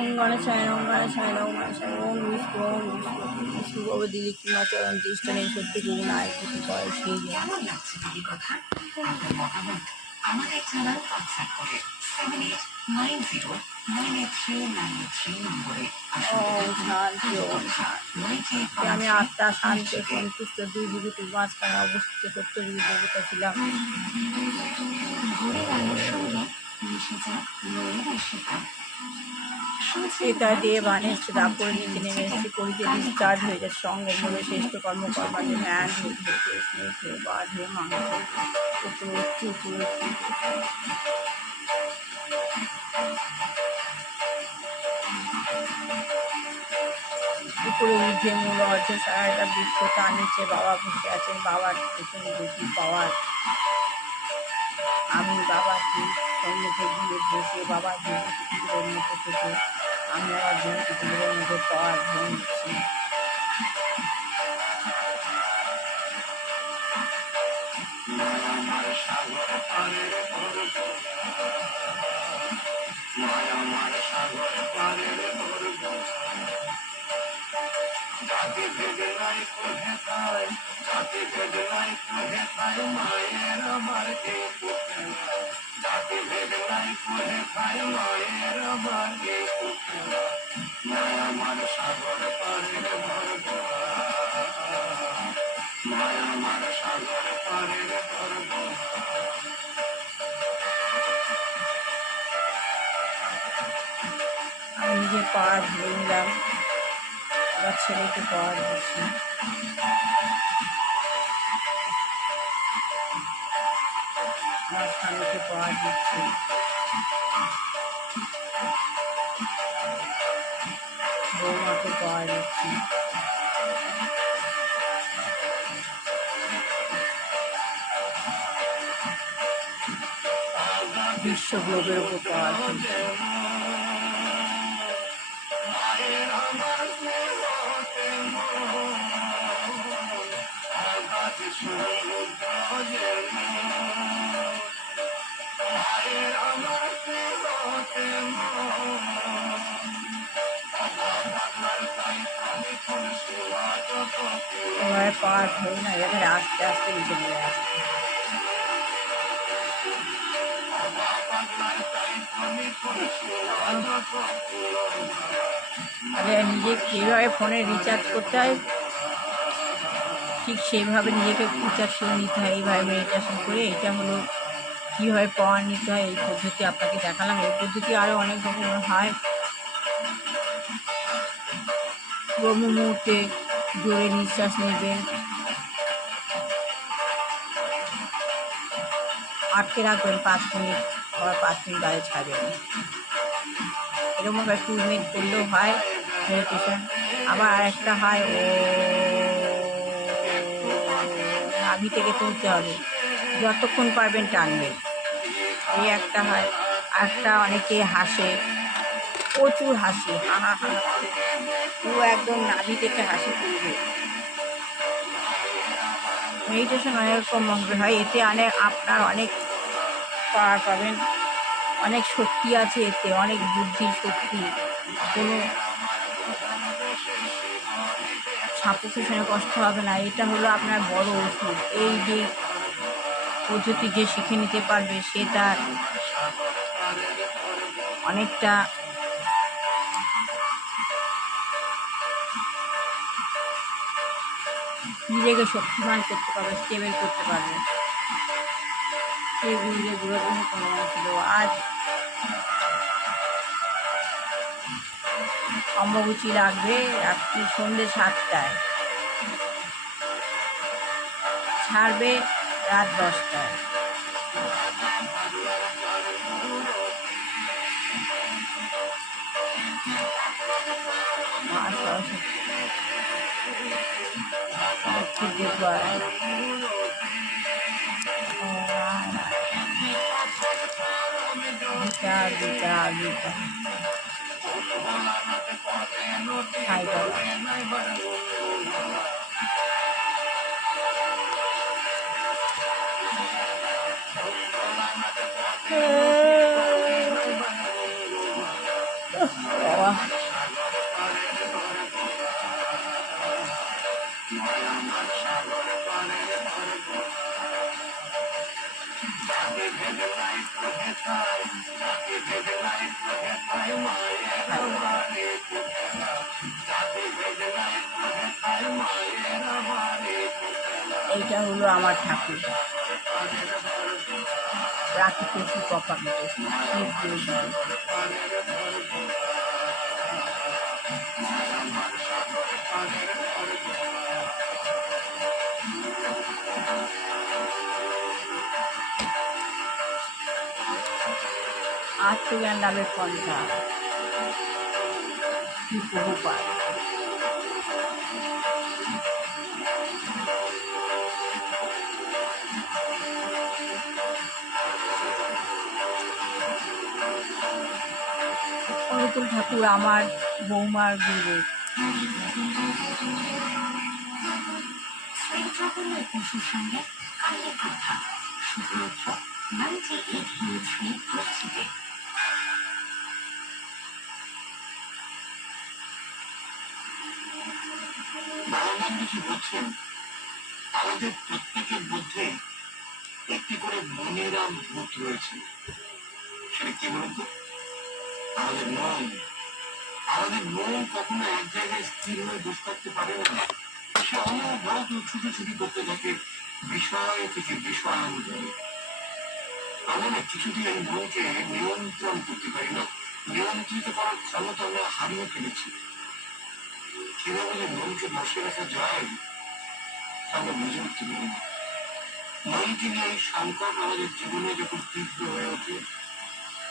অঙ্গনাশায় অঙ্গনাশায় অঙ্গনাশায় ওম বিষ্ণু ওম বিষ্ণু বিষ্ণু বাবা দিলি কিমাচরণ তিষ্ঠানে সত্যি গুণ আয় কিছু কয় সেই জন্য আমাদের জানান হোয়াটসঅ্যাপ করে 7890983983 নম্বরে আমি আত্মা শান্তি সন্তুষ্ট দুই বিভূতির মাঝখানে অবস্থিত সত্যযুগী দেবতা ছিলাম। এটা দিয়ে বানে এসছে দাপ করে নিচে নেমে এসছে করিতে ডিসচার্জ হয়ে যাচ্ছে সঙ্গে মূলে শ্রেষ্ঠ কর্মকর্মা যে ম্যান হয়েছে স্নেক হয়ে বাদ হয়ে মাংস উপরে উঠছে উপরে উঠে মূল অর্ধে সারাটা বৃক্ষ তার নিচে বাবা বসে আছেন। বাবার পেছনে দুটি পাওয়ার আমি বাবাকে সম্মুখে গিয়ে বসে বাবার ধূমকেতুগুলোর মতো থেকে আমি আবার ধূমকেতুগুলোর মধ্যে পাওয়ার ভ্রমণ দিচ্ছি। জাতি ভেদ নাই কোহে পায় জাতি ভেদ নাই কোহে পায় মায়ের আমার কে পুত্র জাতি ভেদ নাই কোহে পায় মায়ের আমার কে পুত্র মায়া আমার সাগর পারের ভর মায়া আমার সাগর পারের ভর আমি নিজের পাওয়ার ধরে নিলাম। আমার ছেলেকে পাওয়ার দিচ্ছি। আমার স্বামীকে পাওয়ার দিচ্ছি। বৌমাকে পাওয়ার দিচ্ছি। বিশ্ব গ্লোবের উপর পাওয়ার দিচ্ছি। এবার পাওয়ার ধরে না এখানে আস্তে আস্তে নিচে নেমে আসছে। নিজে কীভাবে ফোনে রিচার্জ করতে হয় ঠিক সেইভাবে নিজেকে রিচার্জ করে নিতে হয়। এইভাবে মেডিটেশন করে এটা হলো কীভাবে পাওয়ার নিতে হয় এই পদ্ধতি আপনাকে দেখালাম। এই পদ্ধতি আরও অনেক রকমের হয়। ব্রহ্ম মুহূর্তে জোরে নিঃশ্বাস নেবেন, আটকে রাখবেন 5 মিনিট, আবার 5 মিনিট বাদে ছাড়বেন। এরকমভাবে 2 মিনিট করলেও হয় মেডিটেশন। আবার আরেকটা হয় ও নাভি থেকে তুলতে হবে, যতক্ষণ পারবেন টানবেন। এই একটা হয়। আরেকটা অনেকে হাসে, প্রচুর হাসি, হা হা হা পুরো একদম নাভি থেকে হাসি তুলবে। মেডিটেশন অনেক রকম হয়। এতে আপনার অনেক পাওয়ার পাবেন, অনেক শক্তি আছে এতে, অনেক বুদ্ধির শক্তি। কোনো সাপোফিশনে কষ্ট হবে না। এটা হলো আপনার বড় ওষুধ। এই যে পদ্ধতি যে শিখে নিতে পারবে সে তার অনেকটা নিজেকে শক্তিমান করতে পারবে, স্টেবল করতে পারবে। সেইগুলি যে গুরুত্বপূর্ণ কোনো ছিল। আজ অম্বুবাচী রাখবে রাত্রি সন্ধ্যে 7টায়, ছাড়বে রাত 10টায়। মা সরস্বতী দেখবার গীতা গীতা গীতা সাই বাবা। বাবা। এইটা হলো আমার ঠাকুর, প্রাকৃতিক কপাকে আত্মজ্ঞান লাভের পন্থা শ্রী প্রভুপাদ। অনুকূল ঠাকুর আমার বৌমার গুরু। পশুর সঙ্গে কালে কথা শুধুমাত্র 98.3 মসজিদে। বাবাজি বলছেন আমাদের প্রত্যেকের মধ্যে একটি করে মনেরাম ভূত রয়েছে। সেটা কি বলতো? আমাদের মন। আমাদের মন কখনো এক জায়গায় স্থির হয়ে বসে থাকতে পারে না। সে অনবরত ছুটোছুটি করতে থাকে বিষয় থেকে বিষয়ান্তরে। আমরা না কিছুতেই এই মনকে নিয়ন্ত্রণ করতে পারি না। নিয়ন্ত্রিত করার ক্ষমতা আমরা হারিয়ে ফেলেছি। কিভাবে যে মনকে বসে রাখা যায় তা আমরা বুঝে উঠতে পারি না। মনকে নিয়ে এই সংকট আমাদের জীবনে যখন তীব্র হয়ে ওঠে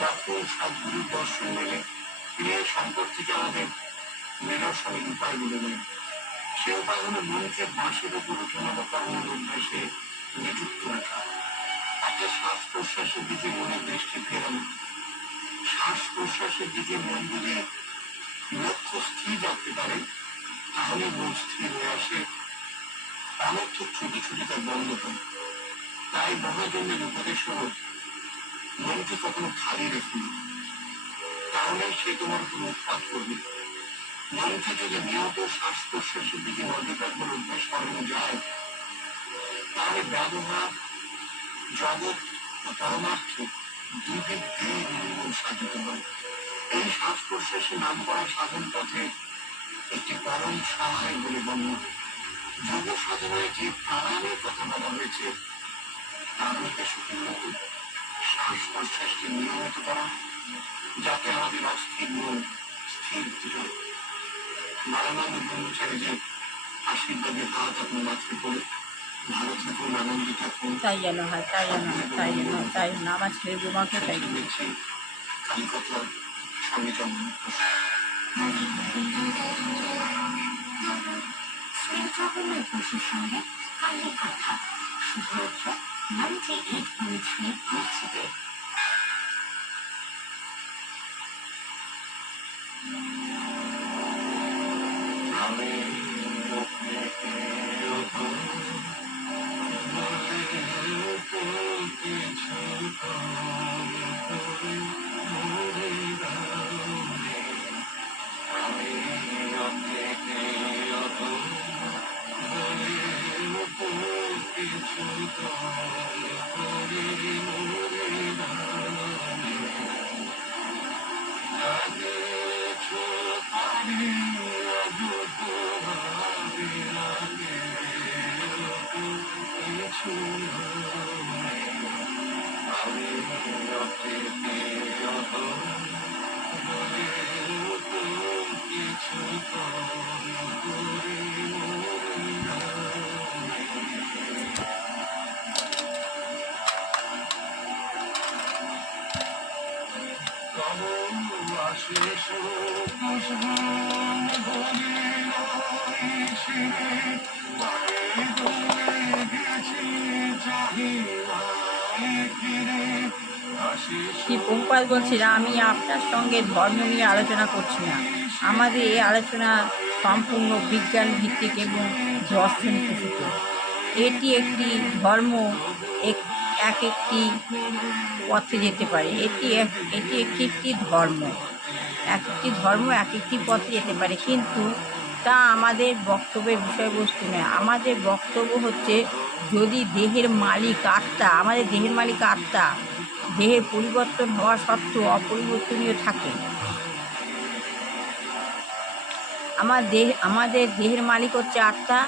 তখন সদ্গুরুর দর্শন মেলে তিনি এই সংকট থেকে আমাদের নিরসনের উপায় বলে দেন। সে উপায় হলো মনকে বাঁশের উপর উঠানো বা কর্মের অভ্যাসে নিযুক্ত রাখা। একটা শ্বাস প্রশ্বাসের দিকে মনের দৃষ্টি ফেরানো। শ্বাস প্রশ্বাসের দিকে মন যদি লক্ষ্য স্থির রাখতে পারে তাহলে মন স্থির হয়ে আসে, অনর্থক ছুটি ছুটি তার বন্ধ হয়। তাই মহাজনের উপদেশ হল মনকে কখনো খালি রেখো, তাহলে সে তোমার উপর উৎপাত করবে। মনকে যদি নিয়ত শ্বাস প্রশ্বাসের দিকে নজর রাখবার অভ্যাস করানো যায় তাহলে ব্যবহার জগৎ ও পরমার্থ দুদিক দিয়ে মন সাজিত হয়। এই শ্বাস প্রশ্বাসে নাম করা সাধন পথে একটি পরম সহায় বলে গণ্য। যোগ সাধনায় যে প্রাণায়ামের কথা বলা হয়েছে তার উদ্দেশ্য শ্বাস প্রশ্বাসকে নিয়মিত করা, যাতে আমাদের অস্থির মন স্থির হয়। বারানন্দ ব্রহ্মচারীদের আশীর্বাদে হাত আপনার মাথায় করে ভালো থাকুন, আনন্দ থাকুন। তাই যেন হয়, তাই যেন হয়, তাই যেন তাই না। আমার ছেলে বৌমাকে তাই দেখছি কালী কথা সঙ্গে জন্ম পশুর সঙ্গে কালী কথা শুধুমাত্র 98.3 মসজিদে। আমি শ্রী প্রভুপাদ বলছিল, আমি আপনার সঙ্গে ধর্ম নিয়ে আলোচনা করছি না। আমাদের এই আলোচনা সম্পূর্ণ বিজ্ঞান ভিত্তিক এবং দর্শন প্রসূত। এটি একটি ধর্ম এক একটি পথে যেতে পারে। এটি একটি একটি ধর্ম। এক একটি ধর্ম এক একটি পথে যেতে পারে, কিন্তু তা আমাদের বক্তব্যের বিষয়বস্তু নয়। আমাদের বক্তব্য হচ্ছে, যদি দেহের মালিক আত্মা, আমাদের দেহের মালিক আত্মা, দেহের পরিবর্তন হওয়া সত্ত্বেও অপরিবর্তনীয় থাকে। আমাদের দেহের মালিক হচ্ছে আত্মা,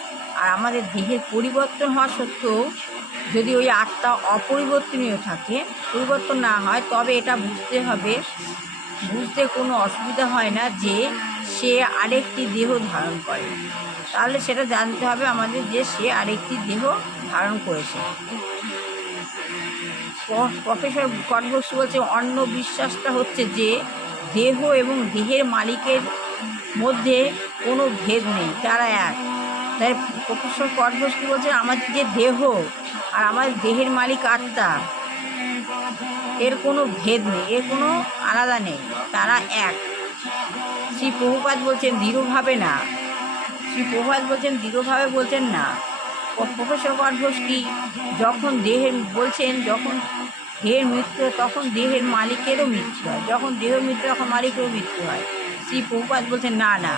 আর আমাদের দেহের পরিবর্তন হওয়া সত্ত্বেও যদি ওই আত্মা অপরিবর্তনীয় থাকে, পরিবর্তন না হয়, তবে এটা বুঝতে হবে, বুঝতে কোনো অসুবিধা হয় না যে সে আরেকটি দেহ ধারণ করে। তাহলে সেটা জানতে হবে আমাদের যে সে আরেকটি দেহ ধারণ করেছে। প্রফেসর কনফুসিয়াস বলছে, অন্য বিশ্বাসটা হচ্ছে যে দেহ এবং দেহের মালিকের মধ্যে কোনো ভেদ নেই, তারা এক। তাই প্রফেসর কনফুসিয়াস কী বলছে, আমাদের যে দেহ আর আমাদের দেহের মালিক আত্মা, এর কোনো ভেদ নেই, এর কোনো আলাদা নেই, তারা এক। শ্রী প্রভুপাদ বলছেন দৃঢ়ভাবে না, শ্রী প্রভুপাদ বলছেন দৃঢ়ভাবে বলছেন না। প্রফেসর কনফুসিয়াস কি যখন দেহের বলছেন, যখন দেহের মৃত্যু হয় তখন দেহের মালিকেরও মৃত্যু হয়, যখন দেহ মৃত্যু তখন মালিকেরও মৃত্যু হয়। শ্রী প্রভুপাদ বলছেন না না,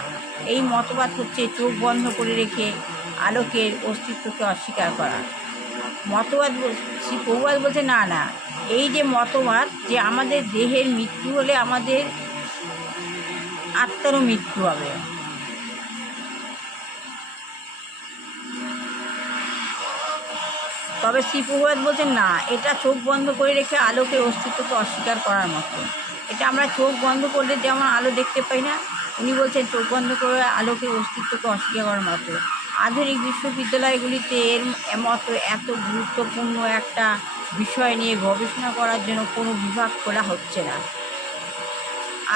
এই মতবাদ হচ্ছে চোখ বন্ধ করে রেখে আলোকের অস্তিত্বকে অস্বীকার করা মতবাদ। শ্রী প্রভুপাদ বলছে না না, এই যে মতবাদ যে আমাদের দেহের মৃত্যু হলে আমাদের আত্মারও মৃত্যু হবে, তবে শ্রী প্রভুপাদ বলছেন না, এটা চোখ বন্ধ করে রেখে আলোকের অস্তিত্বকে অস্বীকার করার মতো। এটা আমরা চোখ বন্ধ করলে যেমন আলো দেখতে পাই না, উনি বলছেন চোখ বন্ধ করে আলোকের অস্তিত্বকে অস্বীকার করার মতো। আধুনিক বিশ্ববিদ্যালয়গুলিতে এর মতো এত গুরুত্বপূর্ণ একটা বিষয় নিয়ে গবেষণা করার জন্য কোনো বিভাগ খোলা হচ্ছে না।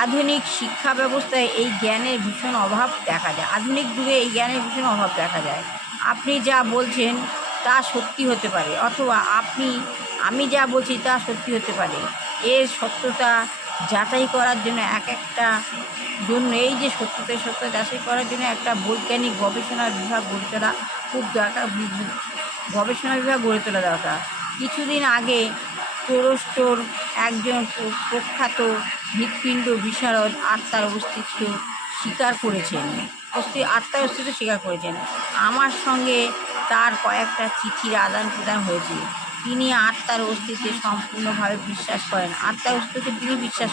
আধুনিক শিক্ষা ব্যবস্থায় এই জ্ঞানের ভীষণ অভাব দেখা যায়, আধুনিক যুগে এই জ্ঞানের ভীষণ অভাব দেখা যায়। আপনি যা বলছেন তা সত্যি হতে পারে, অথবা আমি যা বলছি তা সত্যি হতে পারে। এর সত্যতা যাচাই করার জন্য এই যে সত্যতা যাচাই করার জন্য একটা বৈজ্ঞানিক গবেষণার বিভাগ গড়ে তোলা খুব দরকার, গবেষণা বিভাগ গড়ে তোলা দরকার। কিছুদিন আগে তুরস্কের একজন প্রখ্যাত হৃৎপিণ্ড বিশারদ আত্মার অস্তিত্ব স্বীকার করেছেন, আমার সঙ্গে তার কয়েকটা চিঠির আদান প্রদান হয়েছে। তিনি আত্মার অস্তিত্বে সম্পূর্ণভাবে বিশ্বাস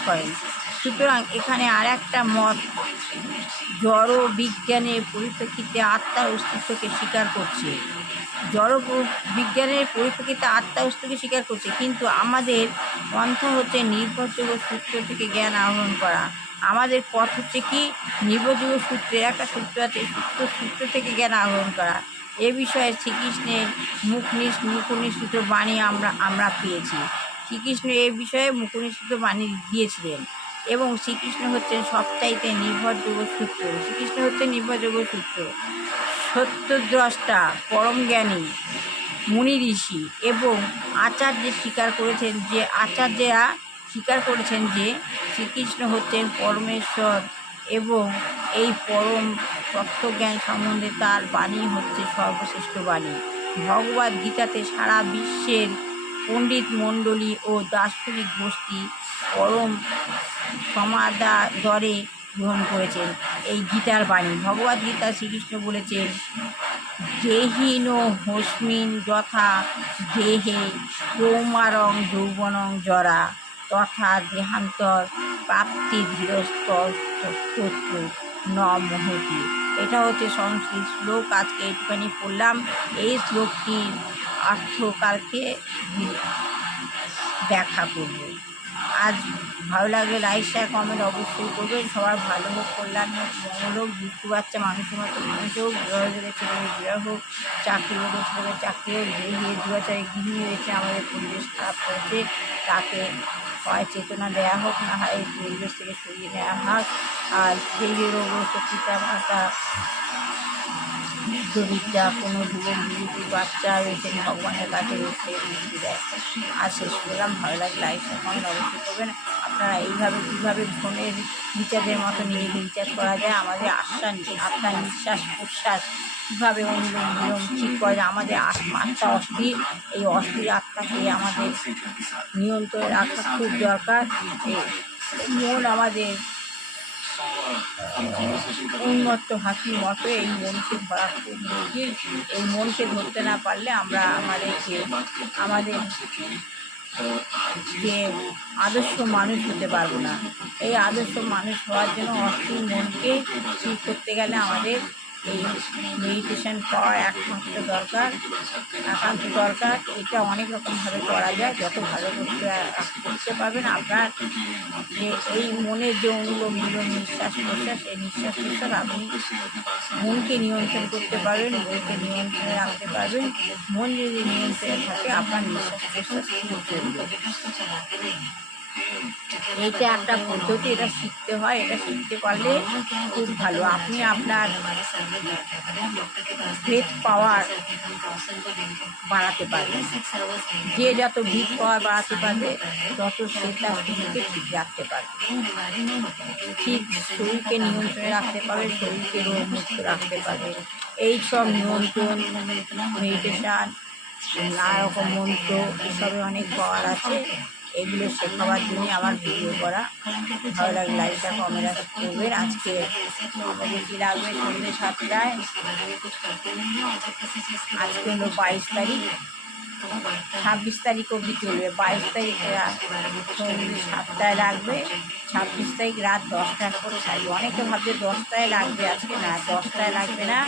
করেন, সুতরাং এখানে আর একটা মত জড় বিজ্ঞানের পরিপ্রেক্ষিতে আত্মার অস্তিত্বকে স্বীকার করছে, কিন্তু আমাদের পন্থা হচ্ছে নির্ভরযোগ্য সূত্র থেকে জ্ঞান আহরণ করা। আমাদের পথ হচ্ছে কি, নির্ভরযোগ্য সূত্রের একটা সূত্র আছে, সূত্র থেকে জ্ঞান আহরণ করা। এ বিষয়ে শ্রীকৃষ্ণের মুখনিসৃত বাণী আমরা পেয়েছি। শ্রীকৃষ্ণ এ বিষয়ে মুখনিসৃত বাণী দিয়েছিলেন, এবং শ্রীকৃষ্ণ হচ্ছেন সবচাইতে নির্ভরযোগ্য সূত্র। সত্যদ্রষ্টা, পরম জ্ঞানী মুনি ঋষি এবং আচার্যেরা স্বীকার করেছেন যে শ্রীকৃষ্ণ হচ্ছেন পরমেশ্বর, এবং এই পরম তত্ত্বজ্ঞান সম্বন্ধে তার বাণী হচ্ছে সর্বশ্রেষ্ঠ বাণী। ভগবদ গীতাতে সারা বিশ্বের পণ্ডিত মণ্ডলী ও দার্শনিক গোষ্ঠী পরম সমাদরে গ্রহণ করেছেন এই গীতার বাণী। ভগবদ গীতা শ্রীকৃষ্ণ বলেছেন, দেহিন হস্মিন যথা দেহে কৌমারং যৌবনং জরা তথা দেহান্তর প্রাপ্তি ধীরস্তোত্র ন মহতি। এটা হচ্ছে সংস্কৃত শ্লোক, আজকে একটুখানি পড়লাম। এই শ্লোকটির অর্থ কালকে ব্যাখ্যা করব। আজ ভালো লাগলে লাইক শেয়ার কমেন্ট অবশ্যই করবেন। সবার ভালো হোক, কল্যাণ হোক, মঙ্গল হোক, দুঃখী বাচ্চা মানুষের মতো মানুষ হোক, বিবাহ ছেলেমেয়ের বিবাহ হোক, চাকরি হোক ছেলেমেয়ের চাকরি হোক, যে দুয়াচারে গৃহিণী রয়েছে আমাদের পরিবেশ খারাপ করেছে, তাকে হয় চেতনা দেওয়া হোক, না হয় এই পরিবেশ থেকে সরিয়ে নেওয়া হোক। আর যেই রোগগ্রস্ত পিতা মাতা বৃদ্ধবিদ্যা কোনো যুবক বাচ্চা রয়েছেন, ভগবানের কাছে রয়েছে মুক্তি দেয়। আর শেষ করলাম, ভালো লাগলে লাইক কমেন্ট অবশ্যই করবেন। আপনারা এইভাবে কীভাবে ফোনের রিচার্জের মতো নিজেকে রিচার্জ করা যায়, আমাদের আপনার নিঃশ্বাস প্রশ্বাস কীভাবে অনুলোম বিলোম ঠিক করা যায়, আমাদের আত্মা অস্থির, এই অস্থির আত্মাকে আমাদের নিয়ন্ত্রণে রাখা খুব দরকার। মন আমাদের উন্মত্ত হাতির মতো এই মনকে ধরা খুব মুশকিল। এই মনকে ধরতে না পারলে আমরা আমাদের যে আদর্শ মানুষ হতে পারবো না। এই আদর্শ মানুষ হওয়ার জন্য অস্থির মনকে ঠিক করতে গেলে আমাদের এই মেডিটেশন পাওয়া একান্ত দরকার। এটা অনেক রকমভাবে করা যায়, যত ভালো করতে পারবেন আপনার যে এই মনের যে অনুলোম বিলোম নিঃশ্বাস প্রশ্বাস, এই নিঃশ্বাস প্রশ্বাস আপনি মনকে নিয়ন্ত্রণ করতে পারবেন, মনকে নিয়ন্ত্রণে রাখতে পারবেন। মন যদি নিয়ন্ত্রণে থাকে আপনার নিঃশ্বাস প্রশ্বাস ঠিক চলবে। এইটা একটা পদ্ধতি, এটা শিখতে হয়, এটা শিখতে পারলে খুব ভালো। আপনি আপনার ব্রেথ পাওয়ার বাড়াতে পারবেন। যে যত ব্রেথ পাওয়ার বাড়াতে পারবে তত সে তার শরীরকে ঠিক রাখতে পারবে, ঠিক শরীরকে নিয়ন্ত্রণে রাখতে পারবে, শরীরকে রোগমুক্ত রাখতে পারবে। এই সব নিয়ন্ত্রণ, মেডিটেশান, নানা রকম মন্ত্র, এসবে অনেক পাওয়ার আছে। এগুলো শেখাবার জন্যই আমার ভিডিও করা। ভালো লাগলে লাইকটা কমেন্ট করবেন। আজকে আমাদের কী লাগবে সন্ধ্যে 7টায়, আজকে হলো 22 তারিখ, 26 তারিখ অবধি চলবে। 22 তারিখ সন্ধ্যে 7টায় লাগবে, 26 তারিখ রাত 10টার পর ছাড়বে। অনেকে ভাবছে 10টায় লাগবে, আজকে না, 10টায় লাগবে না,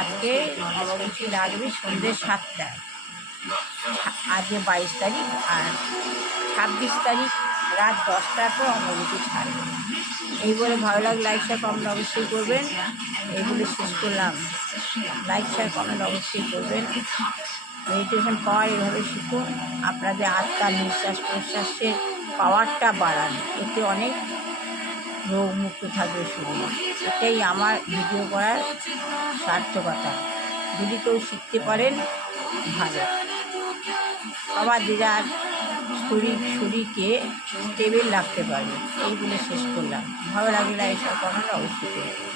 আজকে অবশ্যই লাগবে সন্ধ্যে 7টায়। আজকে 22 তারিখ, আর 26 তারিখ রাত 10টার পর অমরবতী ছাড়বে। এই বলে ভালো লাগলে লাইক শেয়ার কমেন্ট অবশ্যই করবেন। এইগুলো শেষ করলাম। লাইক শেয়ার কমেন্ট অবশ্যই করবেন। মেডিটেশন পাওয়ার এভাবে শিখুন, আপনাদের আত্মার নিঃশ্বাস প্রশ্বাসের পাওয়ারটা বাড়ান, এতে অনেক রোগমুক্ত থাকবে শরীর। এটাই আমার ভিডিও করার সার্থকতা। যদি কেউ শিখতে পারেন ভালো। সবার যে যার শরীরকে স্টেবল রাখতে পারবে। এইগুলো শেষ করলাম। ভালো লাগলে লাইক শেয়ার কমেন্ট অবশ্যই করবেন।